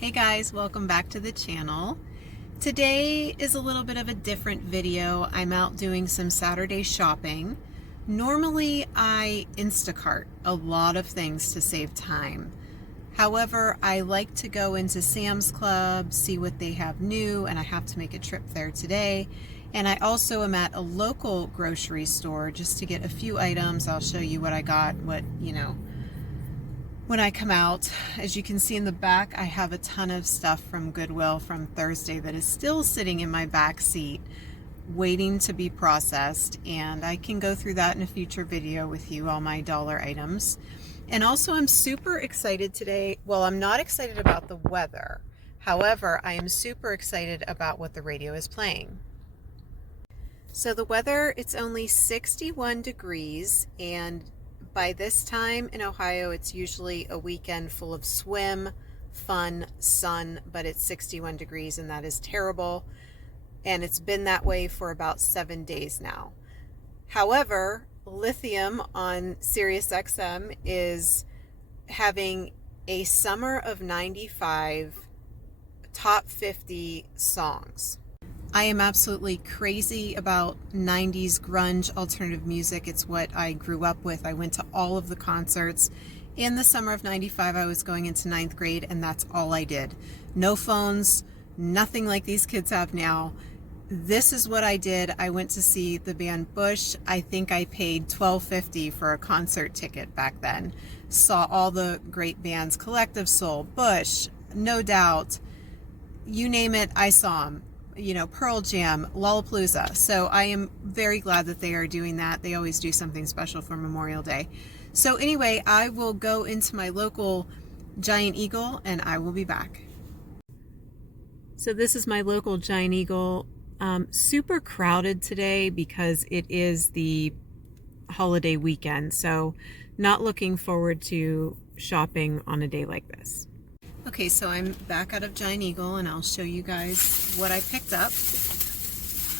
Hey guys, welcome back to the channel. Today is a little bit of a different video. I'm out doing some Saturday shopping. Normally I Instacart a lot of things to save time. However, I like to go into Sam's Club, see what they have new, and I have to make a trip there today. And I also am at a local grocery store just to get a few items. I'll show you what I got, when I come out. As you can see in the back, I have a ton of stuff from Goodwill from Thursday that is still sitting in my back seat waiting to be processed, and I can go through that in a future video with you, all my dollar items. And also I'm super excited today. Well, I'm not excited about the weather. However, I am super excited about what the radio is playing. So the weather, it's only 61 degrees, and by this time in Ohio, it's usually a weekend full of swim, fun, sun, but it's 61 degrees and that is terrible. And it's been that way for about 7 days now. However, Lithium on SiriusXM is having a summer of 95 top 50 songs. I am absolutely crazy about 90s grunge alternative music. It's what I grew up with. I went to all of the concerts. In the summer of 95, I was going into 9th grade, and that's all I did. No phones, nothing like these kids have now. This is what I did. I went to see the band Bush. I think I paid $12.50 for a concert ticket back then. Saw all the great bands, Collective Soul, Bush, No Doubt, you name it, I saw them. Pearl Jam, Lollapalooza. So I am very glad that they are doing that. They always do something special for Memorial Day. So anyway, I will go into my local Giant Eagle and I will be back. So this is my local Giant Eagle. Super crowded today because it is the holiday weekend. So not looking forward to shopping on a day like this. Okay, so I'm back out of Giant Eagle and I'll show you guys what I picked up.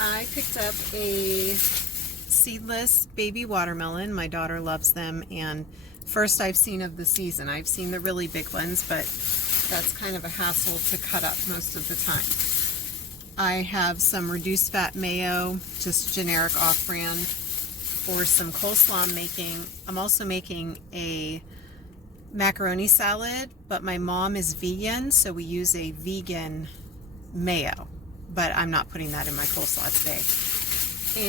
I picked up a seedless baby watermelon. My daughter loves them, and first I've seen of the season. I've seen the really big ones, but that's kind of a hassle to cut up most of the time. I have some reduced fat mayo, just generic off-brand, or some coleslaw I'm making. I'm also making a macaroni salad, but my mom is vegan, so we use a vegan mayo, but I'm not putting that in my coleslaw today.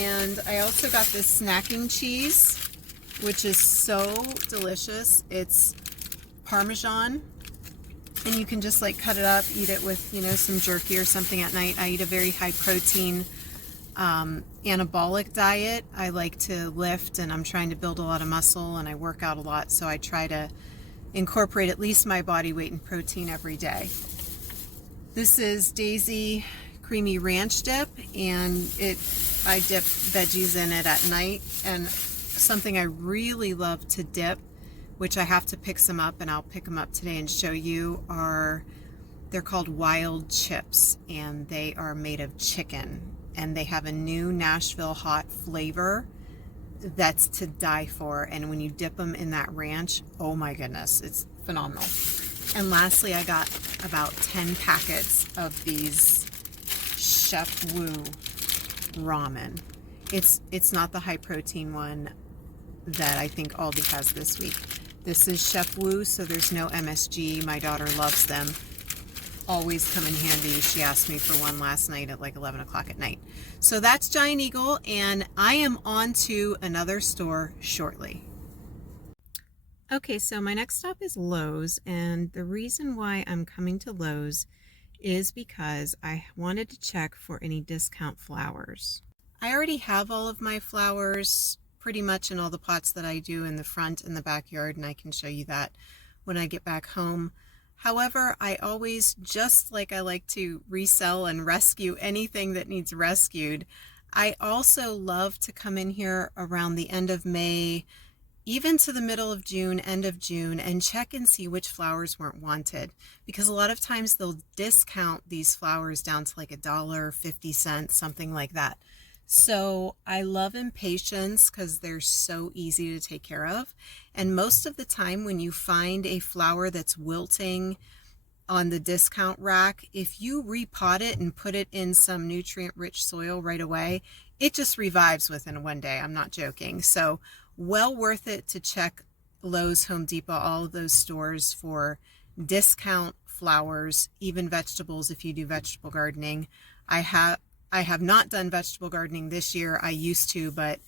And I also got this snacking cheese, which is so delicious. It's Parmesan, and you can just like cut it up, eat it with some jerky or something at night. I eat a very high protein anabolic diet. I like to lift, and I'm trying to build a lot of muscle, and I work out a lot, so I try to incorporate at least my body weight in protein every day. This is Daisy Creamy Ranch Dip, and I dip veggies in it at night. And something I really love to dip, which I have to pick some up, and I'll pick them up today and show you, they're called Wild Chips, and they are made of chicken, and they have a new Nashville hot flavor that's to die for. And when you dip them in that ranch, oh my goodness, it's phenomenal. And lastly, I got about 10 packets of these Chef Wu ramen. It's not the high protein one that I think Aldi has this week. This is Chef Wu, so there's no MSG. My daughter loves them. Always come in handy. She asked me for one last night at like 11 o'clock at night. So that's Giant Eagle, and I am on to another store shortly. Okay, so my next stop is Lowe's, and the reason why I'm coming to Lowe's is because I wanted to check for any discount flowers. I already have all of my flowers pretty much in all the pots that I do in the front and the backyard, and I can show you that when I get back home. However, I always, just like I like to resell and rescue anything that needs rescued, I also love to come in here around the end of May, even to the middle of June, end of June, and check and see which flowers weren't wanted. Because a lot of times they'll discount these flowers down to like $1.50, something like that. So I love Impatiens because they're so easy to take care of. And most of the time when you find a flower that's wilting on the discount rack, if you repot it and put it in some nutrient-rich soil right away, it just revives within one day. I'm not joking. So well worth it to check Lowe's, Home Depot, all of those stores for discount flowers, even vegetables if you do vegetable gardening. I have not done vegetable gardening this year. I used to, but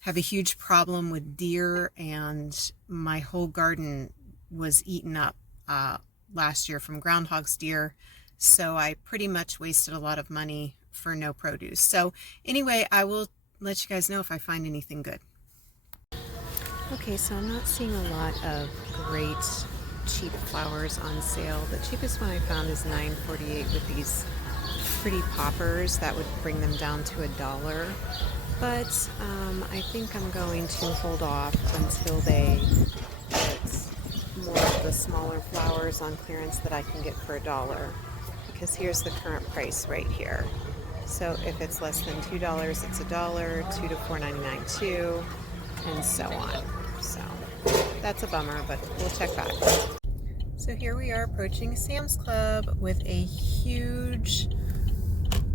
have a huge problem with deer, and my whole garden was eaten up last year from groundhogs, deer. So I pretty much wasted a lot of money for no produce. So anyway, I will let you guys know if I find anything good. Okay, so I'm not seeing a lot of great cheap flowers on sale. The cheapest one I found is $9.48 with these pretty poppers. That would bring them down to $1. But I think I'm going to hold off until they get more of the smaller flowers on clearance that I can get for $1. Because here's the current price right here. So if it's less than $2, it's $1, $2 to $4.99 too, and so on. So that's a bummer, but we'll check back. So here we are approaching Sam's Club with a huge,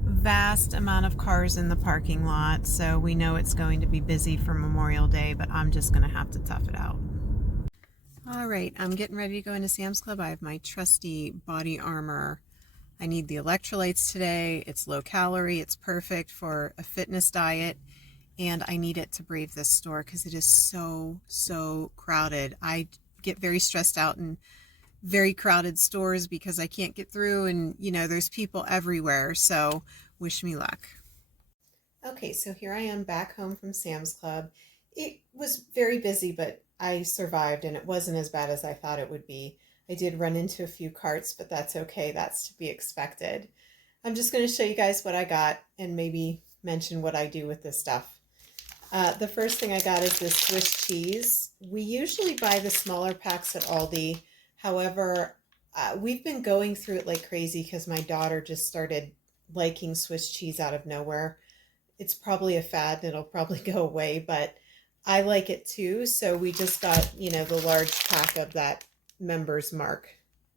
vast amount of cars in the parking lot. So we know it's going to be busy for Memorial Day, but I'm just going to have to tough it out. All right, I'm getting ready to go into Sam's Club. I have my trusty body armor. I need the electrolytes today. It's low calorie. It's perfect for a fitness diet. And I need it to brave this store because it is so crowded. I get very stressed out in very crowded stores because I can't get through, and you know, there's people everywhere. So wish me luck. Okay, so here I am back home from Sam's Club. It was very busy, but I survived, and it wasn't as bad as I thought it would be. I did run into a few carts, but that's okay. That's to be expected. I'm just going to show you guys what I got and maybe mention what I do with this stuff. The first thing I got is this Swiss cheese. We usually buy the smaller packs at Aldi. However, we've been going through it like crazy because my daughter just started liking Swiss cheese out of nowhere. It's probably a fad and it'll probably go away, but I like it too. So we just got, you know, the large pack of that Member's Mark.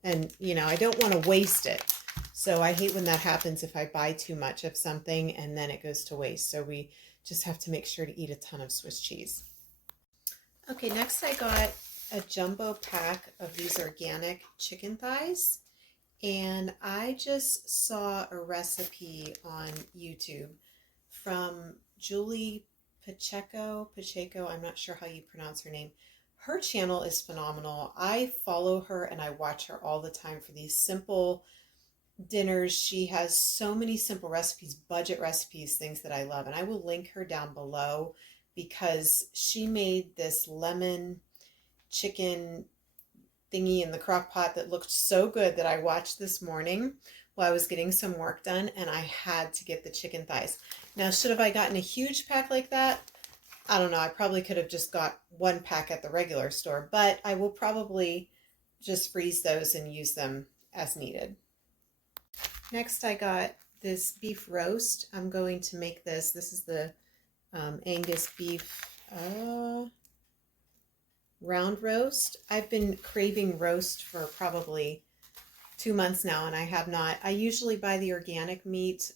And, you know, I don't want to waste it. So I hate when that happens if I buy too much of something and then it goes to waste. So we just have to make sure to eat a ton of Swiss cheese. Okay, next I got a jumbo pack of these organic chicken thighs. And I just saw a recipe on YouTube from Julie Pacheco, I'm not sure how you pronounce her name. Her channel is phenomenal. I follow her and I watch her all the time for these simple dinners. She has so many simple recipes, budget recipes, things that I love. And I will link her down below because she made this lemon chicken thingy in the crock pot that looked so good that I watched this morning while I was getting some work done, and I had to get the chicken thighs. Now, should have I gotten a huge pack like that? I don't know. I probably could have just got one pack at the regular store, but I will probably just freeze those and use them as needed. Next, I got this beef roast. I'm going to make this. This is the Angus beef round roast. I've been craving roast for probably 2 months now, and I have not. I usually buy the organic meat,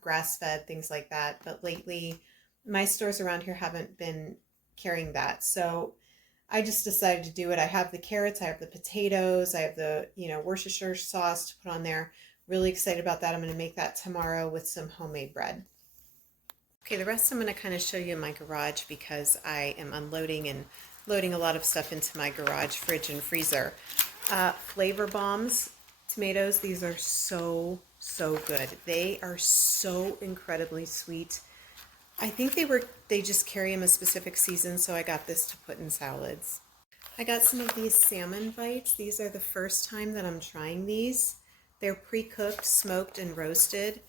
grass-fed, things like that, but lately my stores around here haven't been carrying that. So I just decided to do it. I have the carrots, I have the potatoes, I have the, you know, Worcestershire sauce to put on there. Really excited about that. I'm going to make that tomorrow with some homemade bread. Okay, the rest I'm going to kind of show you in my garage because I am unloading and loading a lot of stuff into my garage, fridge, and freezer. Flavor Bombs tomatoes. These are so good. They are so incredibly sweet. I think they just carry them a specific season, so I got this to put in salads. I got some of these salmon bites. These are the first time that I'm trying these. They're pre-cooked, smoked, and roasted.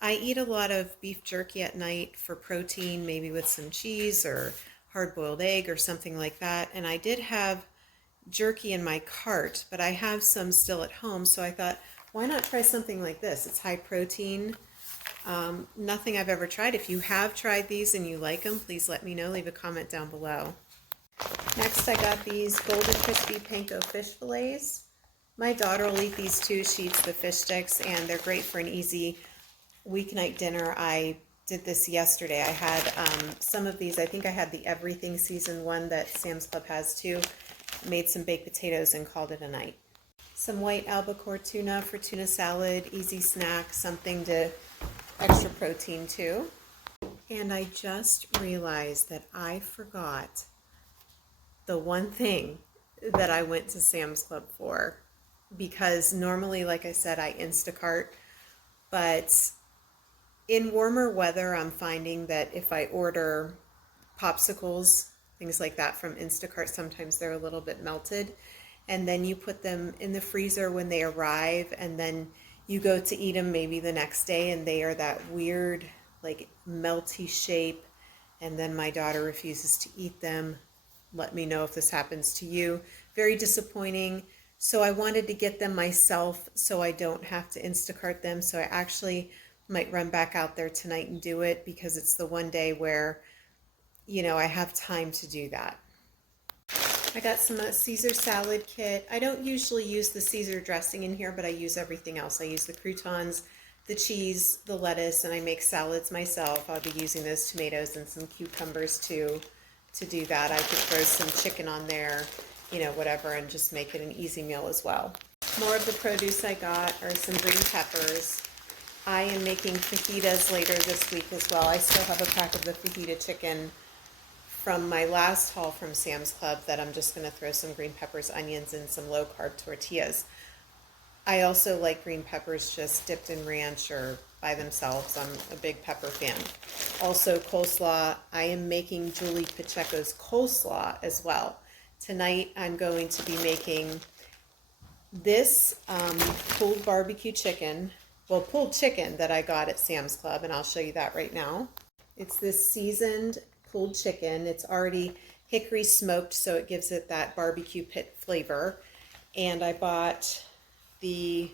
I eat a lot of beef jerky at night for protein, maybe with some cheese or hard-boiled egg or something like that. And I did have jerky in my cart, but I have some still at home, so I thought, why not try something like this? It's high protein. Nothing I've ever tried. If you have tried these and you like them, please let me know. Leave a comment down below. Next, I got these golden crispy panko fish fillets. My daughter will eat these too. She eats the fish sticks, and they're great for an easy weeknight dinner. I did this yesterday. I had some of these. I think I had the everything season one that Sam's Club has too. Made some baked potatoes and called it a night. Some white albacore tuna for tuna salad, easy snack, something to extra protein too. And I just realized that I forgot the one thing that I went to Sam's Club for, because normally, like I said, I Instacart, but in warmer weather, I'm finding that if I order popsicles, things like that from Instacart, sometimes they're a little bit melted. And then you put them in the freezer when they arrive, and then you go to eat them maybe the next day, and they are that weird, like melty shape. And then my daughter refuses to eat them. Let me know if this happens to you. Very disappointing. So I wanted to get them myself so I don't have to Instacart them. So I actually might run back out there tonight and do it, because it's the one day where, you know, I have time to do that. I got some Caesar salad kit. I don't usually use the Caesar dressing in here, but I use everything else. I use the croutons, the cheese, the lettuce, and I make salads myself. I'll be using those tomatoes and some cucumbers too to do that. I could throw some chicken on there, you know, whatever, and just make it an easy meal as well. More of the produce I got are some green peppers. I am making fajitas later this week as well. I still have a pack of the fajita chicken from my last haul from Sam's Club that I'm just going to throw some green peppers, onions, and some low-carb tortillas. I also like green peppers just dipped in ranch or by themselves. I'm a big pepper fan. Also coleslaw. I am making Julie Pacheco's coleslaw as well. Tonight I'm going to be making this pulled barbecue chicken, pulled chicken that I got at Sam's Club, and I'll show you that right now. It's this seasoned pulled chicken. It's already hickory smoked, so it gives it that barbecue pit flavor. And I bought the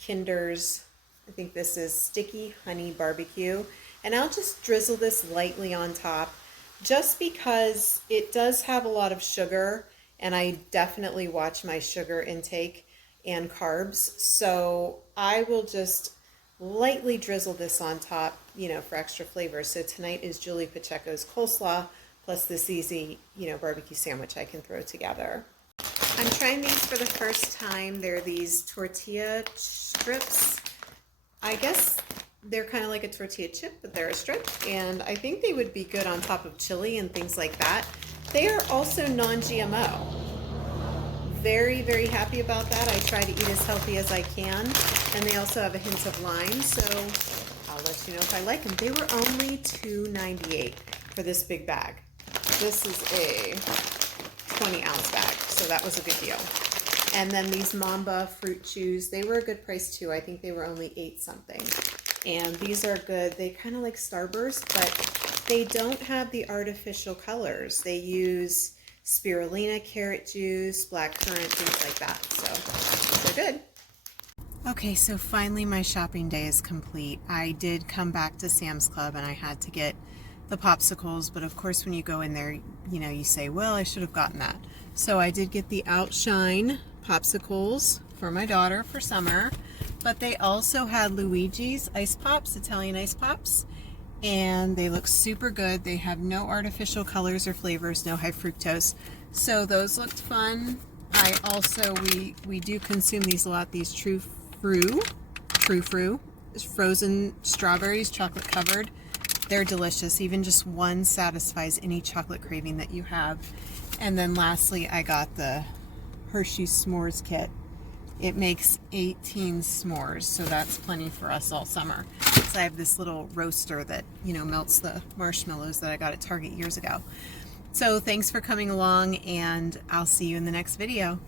Kinder's, I think this is sticky honey barbecue, and I'll just drizzle this lightly on top just because it does have a lot of sugar, and I definitely watch my sugar intake and carbs, so I will just lightly drizzle this on top, you know, for extra flavor. So tonight is Julie Pacheco's coleslaw plus this easy, you know, barbecue sandwich I can throw together. I'm trying these for the first time. They're these tortilla strips. I guess they're kind of like a tortilla chip, but they're a strip, and I think they would be good on top of chili and things like that. They are also non-GMO. Very, very happy about that. I try to eat as healthy as I can, and they also have a hint of lime, so I'll let you know if I like them. They were only $2.98 for this big bag. This is a 20-ounce bag, so that was a good deal. And then these Mamba fruit chews, they were a good price too. I think they were only 8 something. And these are good. They kind of like Starburst, but they don't have the artificial colors. They use spirulina, carrot juice, blackcurrant, things like that. So they're good. Okay, so finally my shopping day is complete. I did come back to Sam's Club and I had to get the popsicles, but of course when you go in there, you know, you say, well, I should have gotten that. So I did get the Outshine popsicles for my daughter for summer, but they also had Luigi's Ice Pops, Italian Ice Pops, and they look super good. They have no artificial colors or flavors, no high fructose. So those looked fun. I also, we do consume these a lot, these True Frou, frozen strawberries, chocolate covered. They're delicious. Even just one satisfies any chocolate craving that you have. And then lastly, I got the Hershey's S'mores kit. It makes 18 s'mores, so that's plenty for us all summer. So I have this little roaster that, you know, melts the marshmallows that I got at Target years ago. So thanks for coming along, and I'll see you in the next video.